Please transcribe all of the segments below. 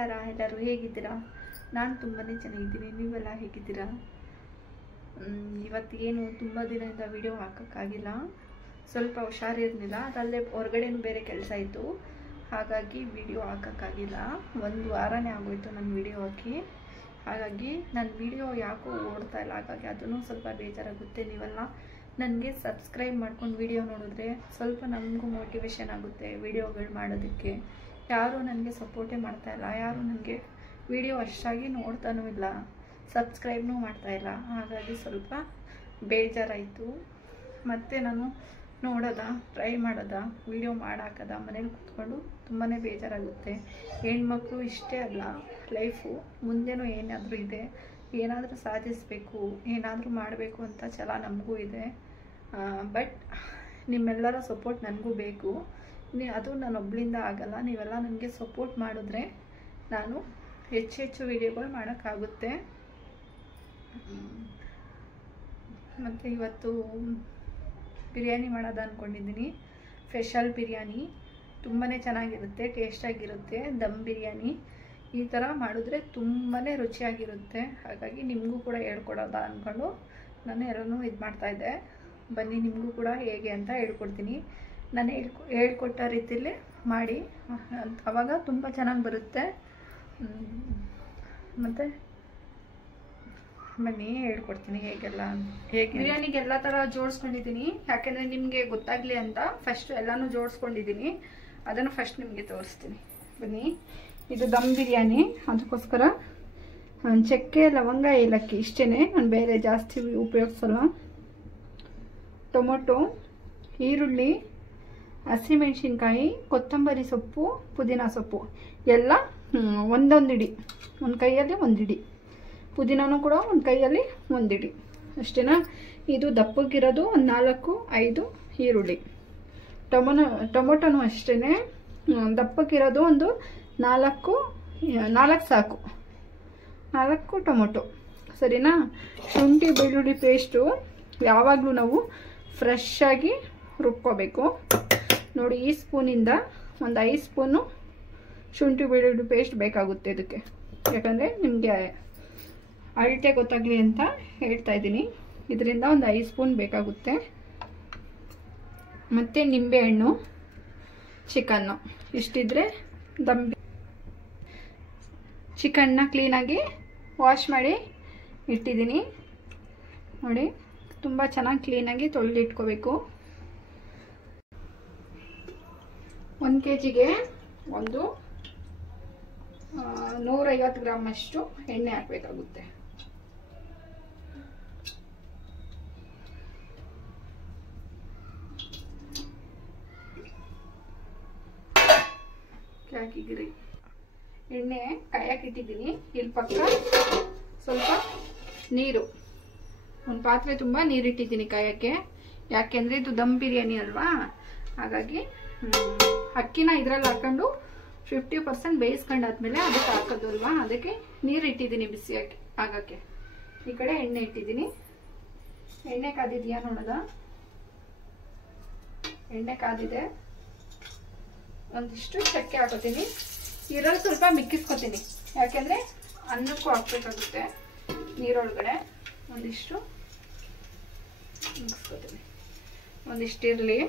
ನಮಸ್ಕಾರ, ಎಲ್ಲರೂ ಹೇಗಿದ್ದೀರಾ? ನಾನು ತುಂಬಾ ಚೆನ್ನಾಗಿದ್ದೀನಿ. ನೀವೆಲ್ಲ ಹೇಗಿದ್ದೀರಾ? ಇವತ್ತೇನು ತುಂಬ ದಿನದಿಂದ ವಿಡಿಯೋ ಹಾಕೋಕ್ಕಾಗಿಲ್ಲ, ಸ್ವಲ್ಪ ಹುಷಾರಿರಲಿಲ್ಲ. ಅದಲ್ಲದೆ ಹೊರಗಡೆನೂ ಬೇರೆ ಕೆಲಸ ಇತ್ತು, ಹಾಗಾಗಿ ವಿಡಿಯೋ ಹಾಕೋಕ್ಕಾಗಿಲ್ಲ. ಒಂದು ವಾರನೇ ಆಗೋಯ್ತು ನಾನು ವಿಡಿಯೋ ಹಾಕಿ. ಹಾಗಾಗಿ ನನ್ನ ವಿಡಿಯೋ ಯಾಕೋ ಓಡ್ತಾ ಇಲ್ಲ, ಹಾಗಾಗಿ ಅದನ್ನು ಸ್ವಲ್ಪ ಬೇಜಾರಾಗುತ್ತೆ. ನೀವೆಲ್ಲ ನನಗೆ ಸಬ್ಸ್ಕ್ರೈಬ್ ಮಾಡ್ಕೊಂಡು ವಿಡಿಯೋ ನೋಡಿದ್ರೆ ಸ್ವಲ್ಪ ನಮಗೂ ಮೋಟಿವೇಶನ್ ಆಗುತ್ತೆ ವಿಡಿಯೋಗಳು ಮಾಡೋದಕ್ಕೆ. ಯಾರೂ ನನಗೆ ಸಪೋರ್ಟೇ ಮಾಡ್ತಾಯಿಲ್ಲ, ಯಾರೂ ನನಗೆ ವಿಡಿಯೋ ಅಷ್ಟಾಗಿ ನೋಡ್ತಾನೂ ಇಲ್ಲ, ಸಬ್ಸ್ಕ್ರೈಬ್ನೂ ಮಾಡ್ತಾಯಿಲ್ಲ. ಹಾಗಾಗಿ ಸ್ವಲ್ಪ ಬೇಜಾರಾಯಿತು. ಮತ್ತು ನಾನು ಟ್ರೈ ಮಾಡೋದ ವಿಡಿಯೋ ಮಾಡಾಕದ ಮನೇಲಿ ಕೂತ್ಕೊಂಡು ತುಂಬಾ ಬೇಜಾರಾಗುತ್ತೆ. ಹೆಣ್ಮಕ್ಳು ಇಷ್ಟೇ ಅಲ್ಲ ಲೈಫು, ಮುಂದೆನೂ ಏನಾದರೂ ಇದೆ, ಏನಾದರೂ ಸಾಧಿಸಬೇಕು, ಏನಾದರೂ ಮಾಡಬೇಕು ಅಂತ ಛಲ ನಮಗೂ ಇದೆ. ಬಟ್ ನಿಮ್ಮೆಲ್ಲರ ಸಪೋರ್ಟ್ ನನಗೂ ಬೇಕು. ಅದು ನಾನು ಒಬ್ಬಳಿಂದ ಆಗಲ್ಲ. ನೀವೆಲ್ಲ ನನಗೆ ಸಪೋರ್ಟ್ ಮಾಡಿದ್ರೆ ನಾನು ಹೆಚ್ಚು ವಿಡಿಯೋಗಳು ಮಾಡೋಕ್ಕಾಗುತ್ತೆ. ಮತ್ತು ಇವತ್ತು ಬಿರಿಯಾನಿ ಮಾಡೋದು ಅಂದ್ಕೊಂಡಿದ್ದೀನಿ. ಸ್ಪೆಷಲ್ ಬಿರಿಯಾನಿ ತುಂಬಾ ಚೆನ್ನಾಗಿರುತ್ತೆ, ಟೇಸ್ಟಾಗಿರುತ್ತೆ. ದಮ್ ಬಿರಿಯಾನಿ ಈ ಥರ ಮಾಡಿದ್ರೆ ತುಂಬಾ ರುಚಿಯಾಗಿರುತ್ತೆ. ಹಾಗಾಗಿ ನಿಮಗೂ ಕೂಡ ಹೇಳ್ಕೊಡೋದ ಅಂದ್ಕೊಂಡು ನಾನು ಎಲ್ಲನೂ ಇದು ಮಾಡ್ತಾಯಿದ್ದೆ. ಬನ್ನಿ ನಿಮಗೂ ಕೂಡ ಹೇಗೆ ಅಂತ ಹೇಳ್ಕೊಡ್ತೀನಿ. ನಾನು ಹೇಳ್ಕೊಟ್ಟ ರೀತಿಯಲ್ಲೇ ಮಾಡಿ, ಆವಾಗ ತುಂಬ ಚೆನ್ನಾಗಿ ಬರುತ್ತೆ. ಮತ್ತು ಬನ್ನಿ ಹೇಳ್ಕೊಡ್ತೀನಿ ಹೇಗೆ ಬಿರಿಯಾನಿಗೆ ಎಲ್ಲ ಥರ ಜೋಡಿಸ್ಕೊಂಡಿದ್ದೀನಿ. ಯಾಕೆಂದರೆ ನಿಮಗೆ ಗೊತ್ತಾಗಲಿ ಅಂತ ಫಸ್ಟ್ ಎಲ್ಲನೂ ಜೋಡಿಸ್ಕೊಂಡಿದ್ದೀನಿ. ಅದನ್ನು ಫಸ್ಟ್ ನಿಮಗೆ ತೋರಿಸ್ತೀನಿ. ಬನ್ನಿ, ಇದು ದಮ್ ಬಿರಿಯಾನಿ. ಅದಕ್ಕೋಸ್ಕರ ಚಕ್ಕೆ, ಲವಂಗ, ಏಲಕ್ಕಿ ಇಷ್ಟೇ, ನಾನು ಬೇರೆ ಜಾಸ್ತಿ ಉಪಯೋಗಿಸಲ್ಲ. ಟೊಮೊಟೊ, ಈರುಳ್ಳಿ, ಹಸಿಮೆಣಸಿನ್ಕಾಯಿ, ಕೊತ್ತಂಬರಿ ಸೊಪ್ಪು, ಪುದೀನ ಸೊಪ್ಪು ಎಲ್ಲ ಒಂದೊಂದು ಇಡಿ, ಒಂದು ಕೈಯಲ್ಲಿ ಒಂದಿಡಿ. ಪುದೀನೂ ಕೂಡ ಒಂದು ಕೈಯಲ್ಲಿ ಒಂದಿಡಿ ಅಷ್ಟೇನಾ. ಇದು ದಪ್ಪಕ್ಕಿರೋದು ಒಂದು 4-5 ಈರುಳ್ಳಿ. ಟೊಮೊಟೊನೂ ಅಷ್ಟೇ ದಪ್ಪಕ್ಕಿರೋದು ಒಂದು 4 ಸಾಕು, 4 ಟೊಮೊಟೊ ಸರಿನಾ. ಶುಂಠಿ ಬೆಳ್ಳುಳ್ಳಿ ಪೇಸ್ಟು ಯಾವಾಗಲೂ ನಾವು ಫ್ರೆಶ್ ಆಗಿ ರುಬ್ಕೋಬೇಕು. ನೋಡಿ, ಈ ಸ್ಪೂನಿಂದ ಒಂದು 5 ಸ್ಪೂನು ಶುಂಠಿ ಬೆಳ್ಳುಳ್ಳಿ ಪೇಸ್ಟ್ ಬೇಕಾಗುತ್ತೆ ಇದಕ್ಕೆ. ಯಾಕಂದರೆ ನಿಮಗೆ ಅಳತೆ ಗೊತ್ತಾಗಲಿ ಅಂತ ಹೇಳ್ತಾ ಇದ್ದೀನಿ. ಇದರಿಂದ ಒಂದು 5 ಸ್ಪೂನ್ ಬೇಕಾಗುತ್ತೆ. ಮತ್ತು ನಿಂಬೆಹಣ್ಣು, ಚಿಕನ್ನು ಇಷ್ಟಿದ್ರೆ ದಮ್. ಚಿಕನ್ನ ಕ್ಲೀನಾಗಿ ವಾಶ್ ಮಾಡಿ ಇಟ್ಟಿದ್ದೀನಿ. ನೋಡಿ, ತುಂಬ ಚೆನ್ನಾಗಿ ಕ್ಲೀನಾಗಿ ತೊಳೆದಿಟ್ಕೋಬೇಕು. 1 kgಗೆ ಒಂದು 150 ಗ್ರಾಮ್ ಅಷ್ಟು ಎಣ್ಣೆ ಹಾಕಬೇಕಾಗುತ್ತೆ. ಹಾಕಿಗಿರಿ ಎಣ್ಣೆ ಕಾಯಕ್ಕಿಟ್ಟಿದ್ದೀನಿ. ಇಲ್ಲಿ ಪಕ್ಕ ಸ್ವಲ್ಪ ನೀರು, ಒಂದು ಪಾತ್ರೆ ತುಂಬ ನೀರಿಟ್ಟಿದ್ದೀನಿ ಕಾಯಕ್ಕೆ. ಯಾಕೆಂದರೆ ಇದು ದಮ್ ಬಿರಿಯಾನಿ ಅಲ್ವಾ, ಹಾಗಾಗಿ ಅಕ್ಕಿನ ಇದರಲ್ಲಿ ಹಾಕೊಂಡು 50% ಬೇಯಿಸ್ಕೊಂಡಾದ್ಮೇಲೆ ಅದಕ್ಕೆ ಹಾಕೋದು ಅಲ್ವಾ, ಅದಕ್ಕೆ ನೀರು ಇಟ್ಟಿದ್ದೀನಿ ಬಿಸಿ ಆಗಕ್ಕೆ. ಈ ಕಡೆ ಎಣ್ಣೆ ಇಟ್ಟಿದ್ದೀನಿ. ಎಣ್ಣೆ ಕಾದಿದೆಯಾ ನೋಡೋದ? ಎಣ್ಣೆ ಕಾದಿದೆ. ಒಂದಿಷ್ಟು ಚಕ್ಕೆ ಹಾಕೋತೀನಿ. ಇದರಲ್ಲಿ ಸ್ವಲ್ಪ ಮಿಕ್ಕಿಸ್ಕೊತೀನಿ, ಯಾಕೆಂದರೆ ಅನ್ನಕ್ಕೂ ಹಾಕ್ಬೇಕಾಗುತ್ತೆ. ನೀರೊಳಗಡೆ ಒಂದಿಷ್ಟು ಮಿಕ್ಸ್ಕೊತೀನಿ. ಒಂದಿಷ್ಟಿರಲಿ.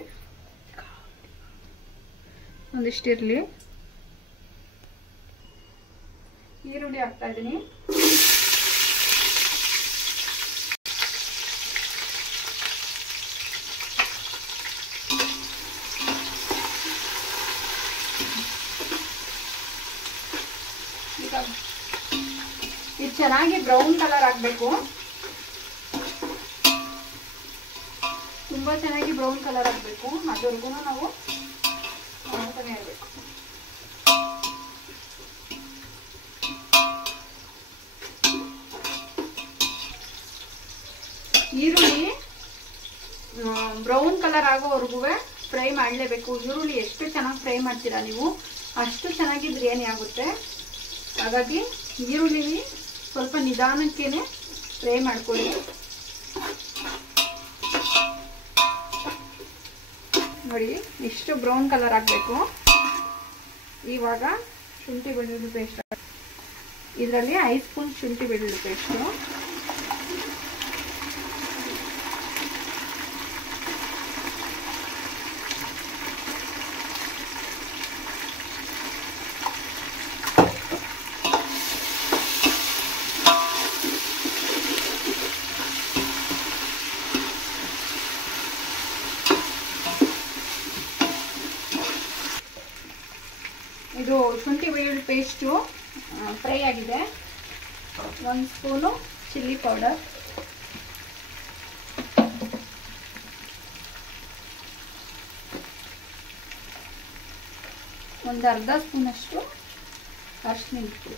ಈರುಳ್ಳಿ ಹಾಕ್ತಾ ಇದ್ದೀನಿ. ಇದು ಚೆನ್ನಾಗಿ ಬ್ರೌನ್ ಕಲರ್ ಆಗಬೇಕು. ತುಂಬಾ ಚೆನ್ನಾಗಿ ಬ್ರೌನ್ ಕಲರ್ ಆಗಬೇಕು. ಅದುವರೆಗೂ ನಾವು ಮಾಡ್ತಾನೆ ಇರಬೇಕು. ಈರುಳ್ಳಿ ಬ್ರೌನ್ ಕಲರ್ ಆಗೋವರೆಗೂ ಫ್ರೈ ಮಾಡಲೇಬೇಕು. ಈರುಳ್ಳಿ ಎಷ್ಟು ಚೆನ್ನಾಗಿ ಫ್ರೈ ಮಾಡ್ತೀರಾ ನೀವು, ಅಷ್ಟು ಚೆನ್ನಾಗಿ ಬಿರಿಯಾನಿ ಆಗುತ್ತೆ. ಹಾಗಾಗಿ ಈರುಳ್ಳಿ ಸ್ವಲ್ಪ ನಿಧಾನಕ್ಕೇನೆ ಫ್ರೈ ಮಾಡ್ಕೊಳ್ಳಿ. ನೋಡಿ, ಇಷ್ಟು ಬ್ರೌನ್ ಕಲರ್ ಆಗಬೇಕು. ಇವಾಗ ಶುಂಠಿ ಬೆಳ್ಳುಳ್ಳಿ ಪೇಸ್ಟ್. ಇದರಲ್ಲಿ 5 ಸ್ಪೂನ್ ಶುಂಠಿ ಬೆಳ್ಳುಳ್ಳಿ ಪೇಸ್ಟು, ಇದು ಶುಂಠಿ ಬೆಳ್ಳುಳ್ಳಿ ಪೇಸ್ಟು ಫ್ರೈ ಆಗಿದೆ. 1 ಸ್ಪೂನು ಚಿಲ್ಲಿ ಪೌಡರ್, ಒಂದು ಅರ್ಧ ಸ್ಪೂನಷ್ಟು ಅರಿಶಿನ ಪುಡಿ.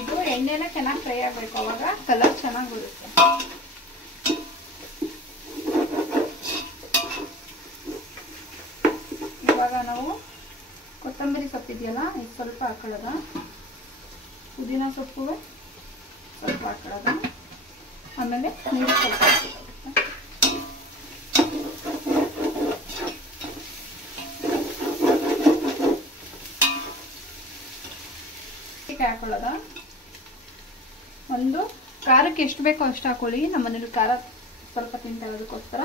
ಇದು ಎಣ್ಣೆನ ಚೆನ್ನಾಗಿ ಫ್ರೈ ಆಗಬೇಕು, ಅವಾಗ ಕಲರ್ ಚೆನ್ನಾಗಿ ಬರುತ್ತೆ. ಇವಾಗ ನಾವು ಕೊತ್ತಂಬರಿ ಸೊಪ್ಪು ಇದೆಯಲ್ಲ, ಇದು ಸ್ವಲ್ಪ ಹಾಕೊಳ್ಳೋದ, ಪುದೀನ ಸೊಪ್ಪು ಸ್ವಲ್ಪ ಹಾಕೊಳ್ಳೋದ, ಆಮೇಲೆ ನೀರು ಸ್ವಲ್ಪ ಹಾಕೊಳ್ಳೋದ. ಒಂದು ಖಾರಕ್ಕೆ ಎಷ್ಟು ಬೇಕೋ ಅಷ್ಟು ಹಾಕೊಳ್ಳಿ. ನಮ್ಮ ಮನೇಲಿ ಖಾರ ಸ್ವಲ್ಪ ತಿಂತಾರೆ, ಅದಕ್ಕೋಸ್ಕರ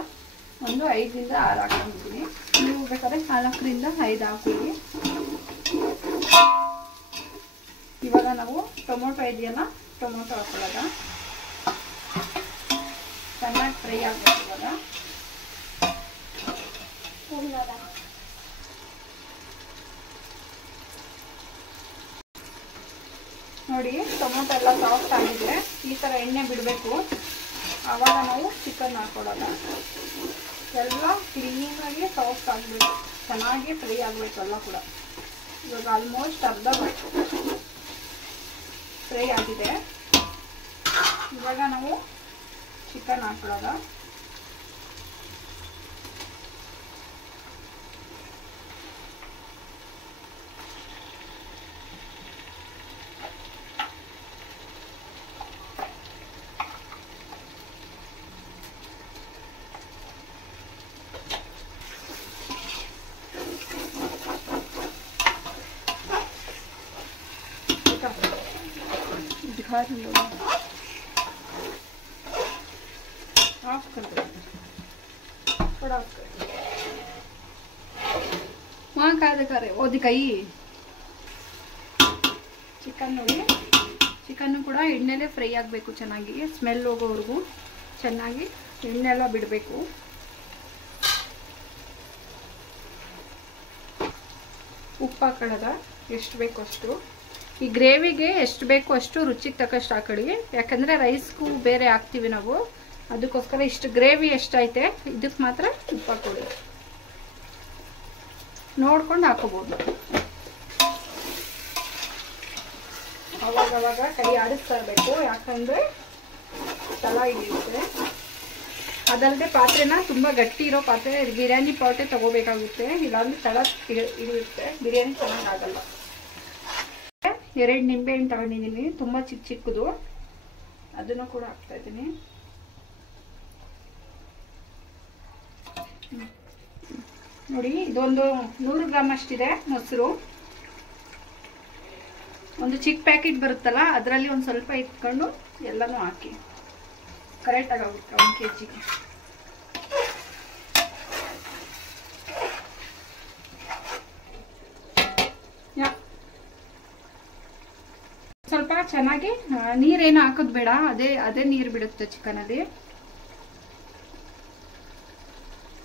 ಒಂದು 5 ರಿಂದ 6 ಹಾಕೊಂಡಿದ್ದೀನಿ. ನೀವು ಬೇಕಾದ್ರೆ 4 ರಿಂದ 5 ಹಾಕೊಳ್ಳಿ. ಇವಾಗ ನಾವು ಟೊಮೊಟೊ ಇದೆಯಲ್ಲ, ಟೊಮೊಟೊ ಹಾಕೊಳ್ಳೋದ. ಚೆನ್ನಾಗಿ ಫ್ರೈ ಆಗಬೇಕು. ಇವಾಗ ನೋಡಿ, ಟೊಮೊಟೊ ಎಲ್ಲ ಸಾಫ್ಟ್ ಆಗಿದೆ. ಈ ಥರ ಎಣ್ಣೆ ಬಿಡಬೇಕು. ಆವಾಗ ನಾವು ಚಿಕನ್ ಹಾಕೊಳ್ಳೋದ. ಎಲ್ಲ ಕ್ಲೀನಾಗಿ ಸಾಫ್ಟ್ ಆಗಬೇಕು, ಚೆನ್ನಾಗಿ ಫ್ರೈ ಆಗಬೇಕು ಎಲ್ಲ ಕೂಡ. ಇವಾಗ ಆಲ್ಮೋಸ್ಟ್ ಅರ್ಧ ಫ್ರೈ ಆಗಿದೆ. ಇವಾಗ ನಾವು ಚಿಕನ್ ಹಾಕೊಳ್ಳೋದ. ऑफ कर दो, थोड़ा ऑफ कर। वहाँ क्या दिखा रहे? वो दिखाई चिकन ನೋಡಿ. ಚಿಕನ್ ಕೂಡ ಎಣ್ಣೆಲೆ ಫ್ರೈ ಆಗಬೇಕು, ಚೆನ್ನಾಗಿ ಸ್ಮೆಲ್ ಹೋಗೋವರೆಗೂ ಚೆನ್ನಾಗಿ ಎಣ್ಣೆ ಎಲ್ಲ ಬಿಡಬೇಕು. ಉಪ್ಪು ಹಾಕೊಳ್ಳೋದ ಎಷ್ಟು ಬೇಕು ಅಷ್ಟು. ಈ ಗ್ರೇವಿಗೆ ಎಷ್ಟು ಬೇಕು ಅಷ್ಟು ರುಚಿಗೆ ತಕ್ಕಷ್ಟು ಹಾಕೊಳ್ಳಿ, ಯಾಕಂದರೆ ರೈಸ್ಗೂ ಬೇರೆ ಹಾಕ್ತೀವಿ ನಾವು. ಅದಕ್ಕೋಸ್ಕರ ಇಷ್ಟು ಗ್ರೇವಿ ಎಷ್ಟೈತೆ ಇದಕ್ಕೆ ಮಾತ್ರ ಉಪ್ಪು ಹಾಕೊಳ್ಳಿ. ನೋಡ್ಕೊಂಡು ಹಾಕೋಬೋದು. ಅವಾಗವಾಗ ಕೈ ಆಡಿಸ್ತಾ ಇರಬೇಕು, ಯಾಕಂದರೆ ತಳ ಹಿಡಿಯುತ್ತೆ. ಅದಲ್ಲದೆ ಪಾತ್ರೆನ ತುಂಬ ಗಟ್ಟಿ ಇರೋ ಪಾತ್ರೆ, ಬಿರಿಯಾನಿ ಪಾಟೆ ತಗೋಬೇಕಾಗುತ್ತೆ, ಇಲ್ಲಾಂದ್ರೆ ತಳ ಹಿಡಿಯುತ್ತೆ, ಬಿರಿಯಾನಿ ಚೆನ್ನಾಗಾಗಲ್ಲ. 2 ನಿಂಬೆಹಣ್ಣು ತಗೊಂಡಿದ್ದೀನಿ, ತುಂಬ ಚಿಕ್ಕ ಚಿಕ್ಕದು, ಅದನ್ನು ಕೂಡ ಹಾಕ್ತಾ ಇದ್ದೀನಿ. ನೋಡಿ, ಇದೊಂದು 100 ಗ್ರಾಮ್ ಅಷ್ಟಿದೆ ಮೊಸರು. ಒಂದು ಚಿಕ್ಕ ಪ್ಯಾಕೆಟ್ ಬರುತ್ತಲ್ಲ, ಅದರಲ್ಲಿ ಒಂದು ಸ್ವಲ್ಪ ಇಟ್ಕೊಂಡು ಎಲ್ಲನೂ ಹಾಕಿ ಕರೆಕ್ಟಾಗಿ ಆಗುತ್ತೆ 1 kg. ಸ್ವಲ್ಪ ಚೆನ್ನಾಗಿ ನೀರೇನು ಹಾಕೋದು ಬೇಡ, ಅದೇ ನೀರು ಬಿಡುತ್ತೆ ಚಿಕನಲ್ಲಿ.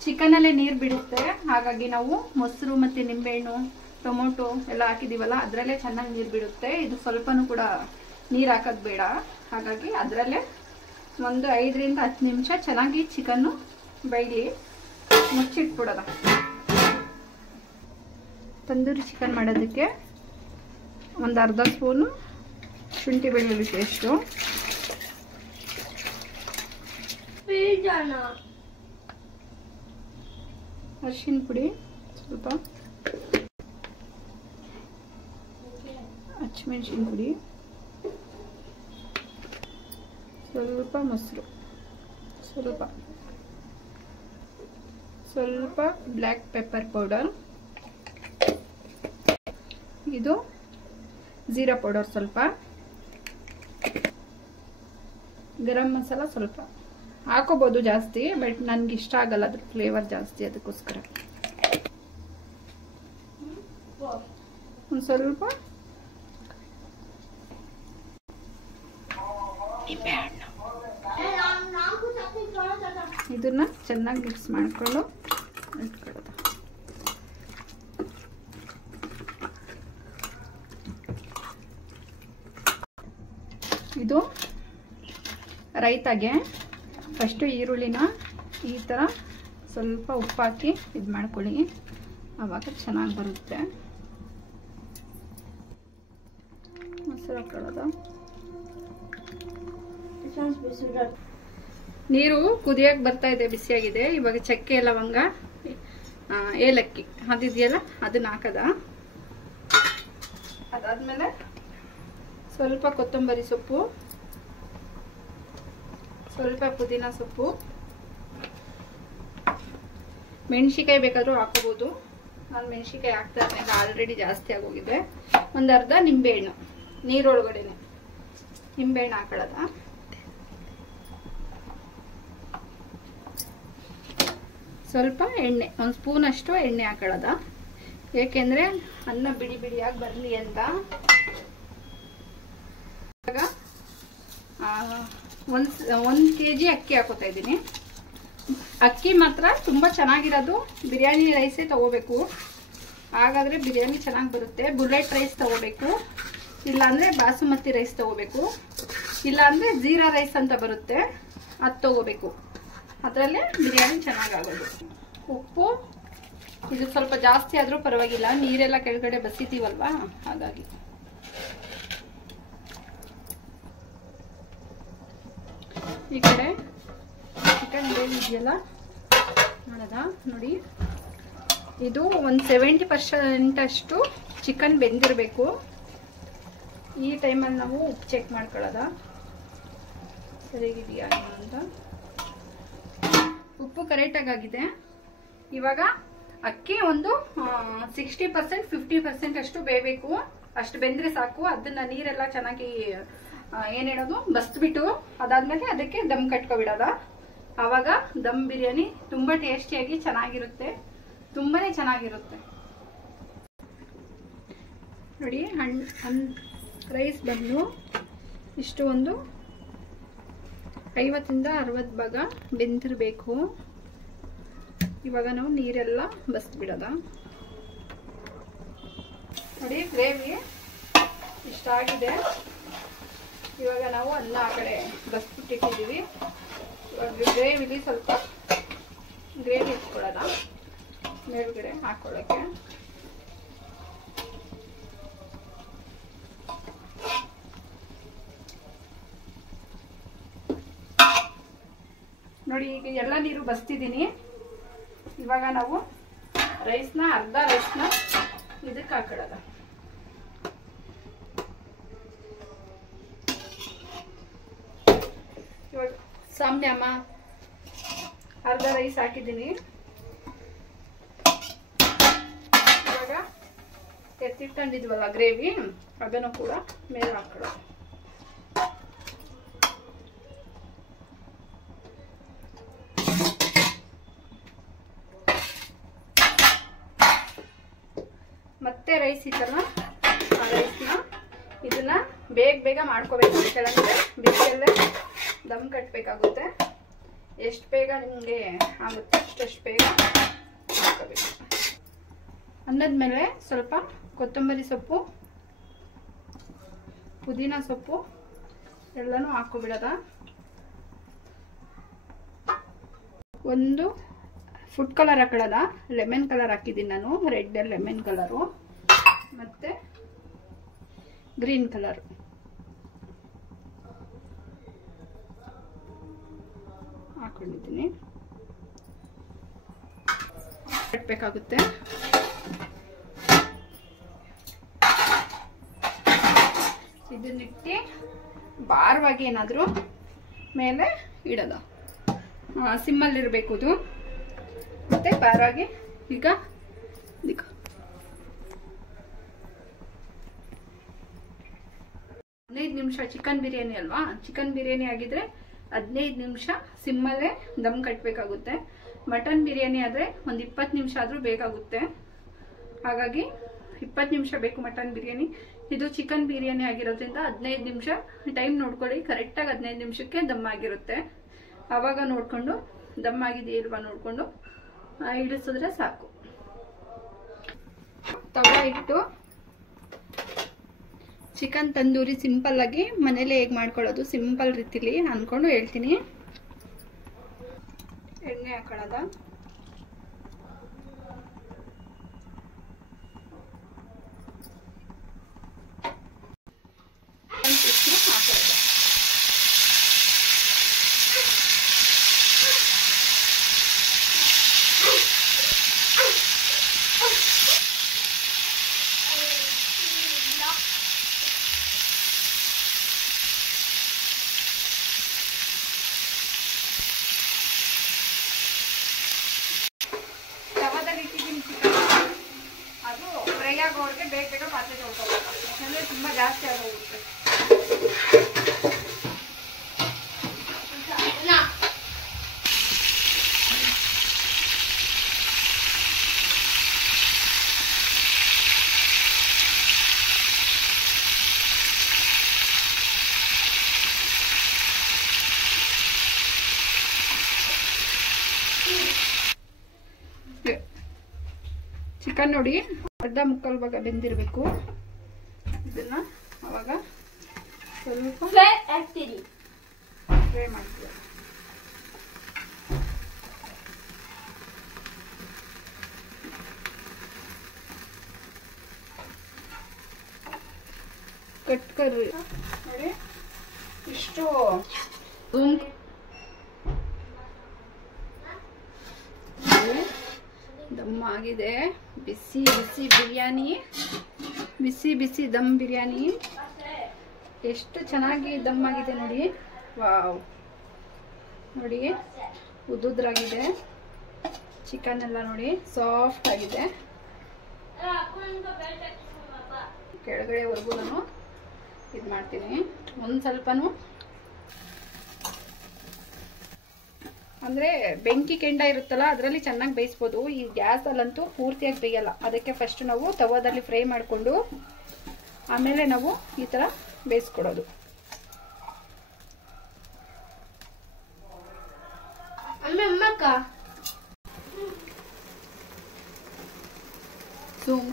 ಚಿಕನಲ್ಲೇ ನೀರು ಬಿಡುತ್ತೆ, ಹಾಗಾಗಿ ನಾವು ಮೊಸರು ಮತ್ತು ನಿಂಬೆಹಣ್ಣು, ಟೊಮೊಟೊ ಎಲ್ಲ ಹಾಕಿದ್ದೀವಲ್ಲ, ಅದರಲ್ಲೇ ಚೆನ್ನಾಗಿ ನೀರು ಬಿಡುತ್ತೆ. ಇದು ಸ್ವಲ್ಪನೂ ಕೂಡ ನೀರು ಹಾಕೋದು ಬೇಡ, ಹಾಗಾಗಿ ಅದರಲ್ಲೇ ಒಂದು 5 ರಿಂದ 10 ನಿಮಿಷ ಚೆನ್ನಾಗಿ ಚಿಕನ್ನು ಬೈಲಿ, ಮುಚ್ಚಿಟ್ಬಿಡೋದ. ತಂದೂರಿ ಚಿಕನ್ ಮಾಡೋದಕ್ಕೆ ಒಂದು ಅರ್ಧ ಸ್ಪೂನು ಶುಂಠಿ ಬೆಳ್ಳುಳ್ಳಿ ಪೇಸ್ಟು, ಅರಿಶಿನ ಪುಡಿ ಸ್ವಲ್ಪ, ಹಸಿಮೆಣಸಿನ ಪುಡಿ, ಸ್ವಲ್ಪ ಮೊಸರು, ಸ್ವಲ್ಪ ಬ್ಲ್ಯಾಕ್ ಪೆಪ್ಪರ್ ಪೌಡರ್, ಇದು ಜೀರಾ ಪೌಡರ್ ಸ್ವಲ್ಪ, ಗರಂ ಮಸಾಲ ಸ್ವಲ್ಪ ಹಾಕೋಬಹುದು ಜಾಸ್ತಿ, ಬಟ್ ನನಗೆ ಇಷ್ಟ ಆಗಲ್ಲ ಅದ್ರ ಫ್ಲೇವರ್ ಜಾಸ್ತಿ, ಅದಕ್ಕೋಸ್ಕರ ಒಂದು ಸ್ವಲ್ಪ ಇದನ್ನ ಚೆನ್ನಾಗಿ ಮಿಕ್ಸ್ ಮಾಡ್ಕೊಂಡು ಇಟ್ಕೊಳ್ಳೋದು. ಇದು ರೈತಾಗೆ ಫಸ್ಟು ಈರುಳ್ಳಿನ ಈ ಥರ ಸ್ವಲ್ಪ ಉಪ್ಪಾಕಿ ಇದು ಮಾಡ್ಕೊಳ್ಳಿ, ಆವಾಗ ಚೆನ್ನಾಗಿ ಬರುತ್ತೆ. ಮೊಸರು ಹಾಕೊಳ್ಳೋದು. ನೀರು ಕುದಿಯಕ್ಕೆ ಬರ್ತಾ ಇದೆ, ಬಿಸಿಯಾಗಿದೆ. ಇವಾಗ ಚಕ್ಕೆ ಲವಂಗ ಏಲಕ್ಕಿ ಅದಿದೆಯಲ್ಲ ಅದನ್ನ ಹಾಕದ. ಅದಾದ್ಮೇಲೆ ಸ್ವಲ್ಪ ಕೊತ್ತಂಬರಿ ಸೊಪ್ಪು, ಸ್ವಲ್ಪ ಪುದೀನ ಸೊಪ್ಪು, ಮೆಣಸಿಕಾಯಿ ಬೇಕಾದ್ರೂ ಹಾಕೋಬಹುದು. ನಾನು ಮೆಣಸಿಕಾಯಿ ಹಾಕ್ತಾ ಇದ್ದಾಗ ಆಲ್ರೆಡಿ ಜಾಸ್ತಿ ಆಗೋಗಿದೆ. ಒಂದು ಅರ್ಧ ನಿಂಬೆಹಣ್ಣು, ನೀರೊಳಗಡೆನೆ ನಿಂಬೆಹಣ್ಣು ಹಾಕೊಳ್ಳೋದ. ಸ್ವಲ್ಪ ಎಣ್ಣೆ, ಒಂದು ಸ್ಪೂನ್ ಅಷ್ಟು ಎಣ್ಣೆ ಹಾಕೊಳ್ಳೋದ, ಏಕೆಂದ್ರೆ ಅನ್ನ ಬಿಡಿ ಬಿಡಿಯಾಗಿ ಬರಲಿ ಅಂತ. ಇವಾಗ 1 kg ಅಕ್ಕಿ ಹಾಕೋತಾ ಇದ್ದೀನಿ. ಅಕ್ಕಿ ಮಾತ್ರ ತುಂಬ ಚೆನ್ನಾಗಿರೋದು ಬಿರಿಯಾನಿ ರೈಸೇ ತಗೋಬೇಕು, ಹಾಗಾದರೆ ಬಿರಿಯಾನಿ ಚೆನ್ನಾಗಿ ಬರುತ್ತೆ. ಬುಲೆಟ್ ರೈಸ್ ತಗೋಬೇಕು, ಇಲ್ಲಾಂದರೆ ಬಾಸುಮತಿ ರೈಸ್ ತಗೋಬೇಕು, ಇಲ್ಲಾಂದರೆ ಜೀರಾ ರೈಸ್ ಅಂತ ಬರುತ್ತೆ, ಅದು ತಗೋಬೇಕು. ಅದರಲ್ಲೇ ಬಿರಿಯಾನಿ ಚೆನ್ನಾಗಾಗೋದು. ಉಪ್ಪು ಇದು ಸ್ವಲ್ಪ ಜಾಸ್ತಿ ಆದರೂ ಪರವಾಗಿಲ್ಲ, ನೀರೆಲ್ಲ ಕೆಳಗಡೆ ಬಸಿತೀವಲ್ವಾ, ಹಾಗಾಗಿ. ಈ ಕಡೆ ಚಿಕನ್ ಗ್ರೇವಿ ಇದೆಯಲ್ಲ ನೋಡೋದ, ನೋಡಿ ಇದು ಒಂದು 70% ಅಷ್ಟು ಚಿಕನ್ ಬೆಂದಿರಬೇಕು. ಈ ಟೈಮಲ್ಲಿ ನಾವು ಉಪ್ಪು ಚೆಕ್ ಮಾಡ್ಕೊಳ್ಳೋದ, ಸರಿಗಿದೆಯಾ ಅಂತ. ಉಪ್ಪು ಕರೆಕ್ಟಾಗಿ ಆಗಿದೆ. ಇವಾಗ ಅಕ್ಕಿ ಒಂದು 60% 50% ಅಷ್ಟು ಬೇಯಬೇಕು, ಅಷ್ಟು ಬೆಂದ್ರೆ ಸಾಕು. ಅದನ್ನ ನೀರೆಲ್ಲ ಚೆನ್ನಾಗಿ ಏನ್ ಹೇಳೋದು ಬಸ್ಬಿಟ್ಟು ಅದಾದ್ಮೇಲೆ ಅದಕ್ಕೆ ದಮ್ ಕಟ್ಕೊಬಿಡೋದ. ಆವಾಗ ದಮ್ ಬಿರಿಯಾನಿ ತುಂಬಾ ಟೇಸ್ಟಿಯಾಗಿ ಚೆನ್ನಾಗಿರುತ್ತೆ, ತುಂಬಾನೇ ಚೆನ್ನಾಗಿರುತ್ತೆ. ನೋಡಿ ರೈಸ್ ಬಂದು ಇಷ್ಟು ಒಂದು 50 to 60 ಭಾಗ ಬೆಂದಿರಬೇಕು. ಇವಾಗ ನಾವು ನೀರೆಲ್ಲ ಬಸ್ಬಿಡೋದ. ನೋಡಿ ಗ್ರೇವಿ ಇಷ್ಟ ಆಗಿದೆ. ಇವಾಗ ನಾವು ಅನ್ನ ಆ ಕಡೆ ಬಸ್ಬಿಟ್ಟಿಟ್ಟಿದ್ದೀವಿ. ಇವಾಗ ಗ್ರೇವಿಲಿ ಸ್ವಲ್ಪ ಗ್ರೇವಿ ಇಟ್ಕೊಳ್ಳೋಣ ಮೇಲ್ಗಡೆ ಹಾಕೊಳ್ಳೋಕ್ಕೆ. ನೋಡಿ ಈಗ ಎಲ್ಲ ನೀರು ಬಸ್ತಿದ್ದೀನಿ. ಇವಾಗ ನಾವು ರೈಸ್ನ ಅರ್ಧ ರೈಸ್ನ ಇದಕ್ಕೆ ಹಾಕೊಳ್ಳೋದ. ಇವಾಗ ಸಾಮ್ಯಮ್ಮ ಅರ್ಧ ರೈಸ್ ಹಾಕಿದ್ದೀನಿ. ಇವಾಗ ಎತ್ತಿಟ್ಕೊಂಡಿದ್ವಲ್ಲ ಗ್ರೇವಿ, ಅದನ್ನು ಕೂಡ ಮೇಲೆ ಹಾಕೊಳ್ಳೋದು. ಮತ್ತೆ ರೈಸ್ ಇತ್ತಲ್ಲ, ಆ ರೈಸ್ನ ಇದನ್ನ ಬೇಗ ಮಾಡ್ಕೋಬೇಕು. ಕೆಳಗಡೆ ಬಿಸಿಯಲ್ಲೇ ದಮ್ ಕಟ್ಟಬೇಕಾಗುತ್ತೆ. ಎಷ್ಟು ಬೇಗ ನಿಮಗೆ ಆಗುತ್ತೆ ಅಷ್ಟು ಬೇಗ ಹಾಕೋಬೇಕು. ಅನ್ನದ ಮೇಲೆ ಸ್ವಲ್ಪ ಕೊತ್ತಂಬರಿ ಸೊಪ್ಪು, ಪುದೀನ ಸೊಪ್ಪು ಎಲ್ಲನೂ ಹಾಕೋಬಿಡೋದ. ಒಂದು ಫುಡ್ ಕಲರ್ ಹಾಕೊಳ್ಳೋದ. ಲೆಮನ್ ಕಲರ್ ಹಾಕಿದ್ದೀನಿ ನಾನು, ರೆಡ್ ಲೆಮನ್ ಕಲರು ಮತ್ತೆ ಗ್ರೀನ್ ಕಲರ್. ಹಾಕೊಂಡಿದ್ದೀನಿ. ಕಟ್ಟಬೇಕಾಗುತ್ತೆ. ಇದನ್ನಿಟ್ಟು ಭಾರವಾಗಿ ಏನಾದರೂ ಮೇಲೆ ಇಡೋದು. ಸಿಮ್ಮಲ್ಲಿರಬೇಕು ಇದು. ಆಗುತ್ತೆ ಬಾರಾಗಿ. ಈಗ 15 ನಿಮಿಷ ಚಿಕನ್ ಬಿರಿಯಾನಿ ಅಲ್ವಾ, ಚಿಕನ್ ಬಿರಿಯಾನಿ ಆಗಿದ್ರೆ 15 ನಿಮಿಷ ಸಿಮ್ಮಲ್ಲೇ ದಮ್ ಕಟ್ಟಬೇಕಾಗುತ್ತೆ. ಮಟನ್ ಬಿರಿಯಾನಿ ಆದರೆ ಒಂದು 20 ನಿಮಿಷ ಆದರೂ ಬೇಕಾಗುತ್ತೆ. ಹಾಗಾಗಿ 20 ನಿಮಿಷ ಬೇಕು ಮಟನ್ ಬಿರಿಯಾನಿ. ಇದು ಚಿಕನ್ ಬಿರಿಯಾನಿ ಆಗಿರೋದ್ರಿಂದ 15 ನಿಮಿಷ ಟೈಮ್ ನೋಡ್ಕೊಳ್ಳಿ. ಕರೆಕ್ಟಾಗಿ 15 ನಿಮಿಷಕ್ಕೆ ದಮ್ ಆಗಿರುತ್ತೆ. ಆವಾಗ ನೋಡಿಕೊಂಡು ದಮ್ ಆಗಿದೆಯಾ ಇಲ್ವಾ ನೋಡಿಕೊಂಡು ಇಳಿಸಿದ್ರೆ ಸಾಕು. ತವ ಇಟ್ಟು ಚಿಕನ್ ತಂದೂರಿ ಸಿಂಪಲ್ ಆಗಿ ಮನೇಲಿ ಹೇಗೆ ಮಾಡ್ಕೊಳ್ಳೋದು ಸಿಂಪಲ್ ರೀತಿಲಿ ಅನ್ಕೊಂಡು ಹೇಳ್ತೀನಿ. ಎಣ್ಣೆ ಹಾಕೊಳ್ಳೋದ, ಅದು ಫ್ರೈ ಆಗೋರಿಗೆ ಬೇಗ ಬೇಗ ಪಾತ್ರೆ ತೊಳ್ಕೊಬೇಕು, ಯಾಕಂದರೆ ತುಂಬ ಜಾಸ್ತಿ ಆಗೋಗುತ್ತೆ. ಚಿಕನ್ ನೋಡಿ ಅರ್ಧ ಮುಕ್ಕಾಲು ಭಾಗ ಬೆಂದಿರಬೇಕು. ಇದನ್ನ ಅವಾಗ ಸ್ವಲ್ಪ ಫ್ರೈ ಮಾಡ್ತೀವಿ. ಕಟ್ಕರಿ ನೋಡಿ ಇಷ್ಟು ದಮ್ ಆಗಿದೆ. ಬಿಸಿ ಬಿಸಿ ಬಿರಿಯಾನಿ, ಬಿಸಿ ಬಿಸಿ ದಮ್ ಬಿರಿಯಾನಿ ಎಷ್ಟು ಚೆನ್ನಾಗಿ ದಮ್ ಆಗಿದೆ ನೋಡಿ. ವಾವ್, ನೋಡಿ ಉದುದ್ರಾಗಿದೆ. ಚಿಕನ್ ಎಲ್ಲ ನೋಡಿ ಸಾಫ್ಟ್ ಆಗಿದೆ. ಕೆಳಗಡೆವರೆಗೂ ನಾನು ಇದು ಮಾಡ್ತೀನಿ. ಒಂದು ಸ್ವಲ್ಪನೂ ಅಂದರೆ ಬೆಂಕಿ ಕೆಂಡ ಇರುತ್ತಲ್ಲ ಅದರಲ್ಲಿ ಚೆನ್ನಾಗಿ ಬೇಯಿಸ್ಬೋದು. ಈ ಗ್ಯಾಸಲ್ಲಂತೂ ಪೂರ್ತಿಯಾಗಿ ಬೇಯಲ್ಲ. ಅದಕ್ಕೆ ಫಸ್ಟ್ ನಾವು ತವಾದಲ್ಲಿ ಫ್ರೈ ಮಾಡಿಕೊಂಡು ಆಮೇಲೆ ನಾವು ಈ ಥರ ಬೇಯಿಸ್ಕೊಡೋದು. ಸೂಂಗ್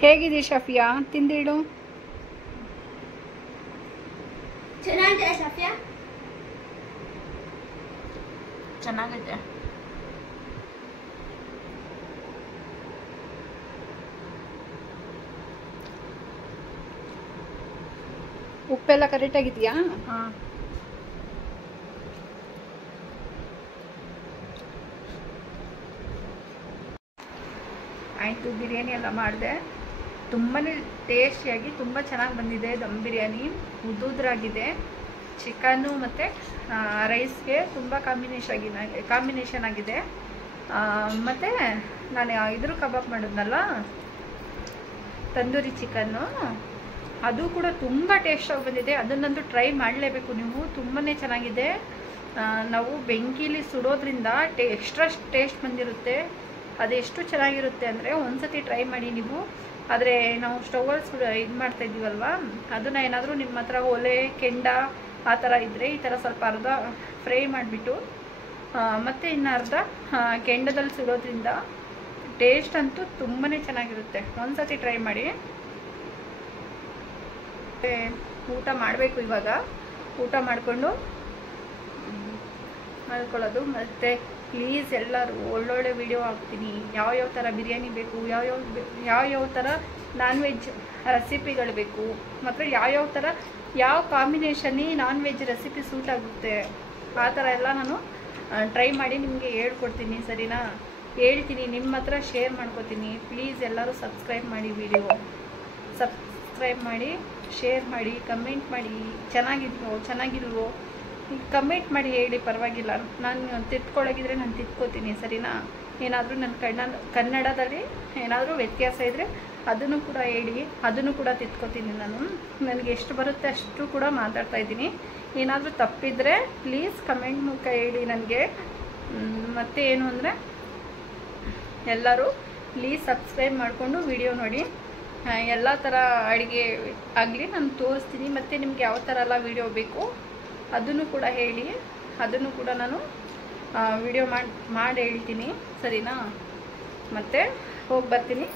ಹೇಗಿದೆ ಶಫಿಯಾ? ತಿಂದಿಡು. ಚೆನ್ನಾಗಿದೆ ಶಫಿಯಾ, ಚೆನ್ನಾಗಿದೆ. ಉಪ್ಪೆಲ್ಲ ಕರೆಕ್ಟ್ ಆಗಿದೆಯಾ? ಹಾಂ. ಆಯಿತು, ಬಿರಿಯಾನಿ ಎಲ್ಲ ಮಾಡಿದೆ. ತುಂಬಾ ಟೇಸ್ಟಿಯಾಗಿ ತುಂಬ ಚೆನ್ನಾಗಿ ಬಂದಿದೆ ದಮ್ ಬಿರಿಯಾನಿ. ಉದುದ್ರಾಗಿದೆ. ಚಿಕನ್ನು ಮತ್ತು ರೈಸ್ಗೆ ತುಂಬ ಕಾಂಬಿನೇಷನ್ ಆಗಿದೆ. ಮತ್ತು ನಾನು ಇದ್ರ ಕಬಾಬ್ ಮಾಡಿದ್ನಲ್ಲ ತಂದೂರಿ ಚಿಕನ್ನು, ಅದು ಕೂಡ ತುಂಬ ಟೇಸ್ಟಾಗಿ ಬಂದಿದೆ. ಅದನ್ನಂತೂ ಟ್ರೈ ಮಾಡಲೇಬೇಕು ನೀವು, ತುಂಬಾ ಚೆನ್ನಾಗಿದೆ. ನಾವು ಬೆಂಕಿಲಿ ಸುಡೋದ್ರಿಂದ ಎಕ್ಸ್ಟ್ರಾ ಟೇಸ್ಟ್ ಬಂದಿರುತ್ತೆ. ಅದೆಷ್ಟು ಚೆನ್ನಾಗಿರುತ್ತೆ ಅಂದರೆ ಒಂದ್ಸತಿ ಟ್ರೈ ಮಾಡಿ ನೀವು. ಆದರೆ ನಾವು ಸ್ಟೌವಲ್ಲಿ ಇದು ಮಾಡ್ತಾ ಇದ್ದೀವಲ್ವ, ಅದನ್ನು ಏನಾದರೂ ನಿಮ್ಮ ಹತ್ರ ಒಲೆ ಕೆಂಡ ಆ ಥರ ಇದ್ದರೆ ಈ ಥರ ಸ್ವಲ್ಪ ಅರ್ಧ ಫ್ರೈ ಮಾಡಿಬಿಟ್ಟು ಮತ್ತು ಇನ್ನು ಅರ್ಧ ಕೆಂಡದಲ್ಲಿ ಸುಡೋದ್ರಿಂದ ಟೇಸ್ಟ್ ಅಂತೂ ತುಂಬಾ ಚೆನ್ನಾಗಿರುತ್ತೆ. ಒಂದ್ಸತಿ ಟ್ರೈ ಮಾಡಿ. ಊಟ ಮಾಡಬೇಕು ಇವಾಗ. ಊಟ ಮಾಡಿಕೊಂಡು ಮಾಡ್ಕೊಳ್ಳೋದು. ಮತ್ತು ಪ್ಲೀಸ್ ಎಲ್ಲರೂ ಒಳ್ಳೊಳ್ಳೆ ವಿಡಿಯೋ ಹಾಕ್ತೀನಿ. ಯಾವ್ಯಾವ ಥರ ಬಿರಿಯಾನಿ ಬೇಕು, ಯಾವ್ಯಾವ ಥರ ನಾನ್ ವೆಜ್ ರೆಸಿಪಿಗಳು ಬೇಕು, ಮತ್ತು ಯಾವ್ಯಾವ ಥರ ಯಾವ ಕಾಂಬಿನೇಷನ್ನಿ ನಾನ್ ವೆಜ್ ರೆಸಿಪಿ ಸೂಟ್ ಆಗುತ್ತೆ ಆ ಥರ ಎಲ್ಲ ನಾನು ಟ್ರೈ ಮಾಡಿ ನಿಮಗೆ ಹೇಳ್ಕೊಡ್ತೀನಿ ಸರಿನಾ. ಹೇಳ್ತೀನಿ, ನಿಮ್ಮ ಹತ್ರ ಶೇರ್ ಮಾಡ್ಕೋತೀನಿ. ಪ್ಲೀಸ್ ಎಲ್ಲರೂ ಸಬ್ಸ್ಕ್ರೈಬ್ ಮಾಡಿ, ವಿಡಿಯೋ ಸಬ್ಸ್ಕ್ರೈಬ್ ಮಾಡಿ, ಶೇರ್ ಮಾಡಿ, ಕಮೆಂಟ್ ಮಾಡಿ. ಚೆನ್ನಾಗಿಲ್ವೋ ಕಮೆಂಟ್ ಮಾಡಿ ಹೇಳಿ, ಪರವಾಗಿಲ್ಲ. ನಾನು ತಿದ್ಕೊಳ್ಳೋಗಿದ್ರೆ ನಾನು ತಿದ್ಕೋತೀನಿ ಸರಿನಾ. ಏನಾದರೂ ನನ್ನ ಕನ್ನಡದಲ್ಲಿ ಏನಾದರೂ ವ್ಯತ್ಯಾಸ ಇದ್ದರೆ ಅದನ್ನು ಕೂಡ ಹೇಳಿ, ಅದನ್ನು ಕೂಡ ತಿದ್ಕೋತೀನಿ ನಾನು. ನನಗೆ ಎಷ್ಟು ಬರುತ್ತೆ ಅಷ್ಟು ಕೂಡ ಮಾತಾಡ್ತಾ ಇದ್ದೀನಿ. ಏನಾದರೂ ತಪ್ಪಿದರೆ ಪ್ಲೀಸ್ ಕಮೆಂಟ್ ಮೂಲಕ ಹೇಳಿ ನನಗೆ. ಮತ್ತು ಏನು ಅಂದರೆ ಎಲ್ಲರೂ ಪ್ಲೀಸ್ ಸಬ್ಸ್ಕ್ರೈಬ್ ಮಾಡಿಕೊಂಡು ವಿಡಿಯೋ ನೋಡಿ. ಎಲ್ಲ ಥರ ಅಡುಗೆ ಆಗಲಿ ನಾನು ತೋರಿಸ್ತೀನಿ. ಮತ್ತು ನಿಮ್ಗೆ ಯಾವ ಥರ ಎಲ್ಲ ವಿಡಿಯೋ ಬೇಕು ಅದನ್ನು ಕೂಡ ಹೇಳಿ, ಅದನ್ನು ಕೂಡ ನಾನು ವಿಡಿಯೋ ಮಾಡಿ ಹೇಳ್ತೀನಿ ಸರಿನಾ. ಮತ್ತು ಹೋಗಿ ಬರ್ತೀನಿ.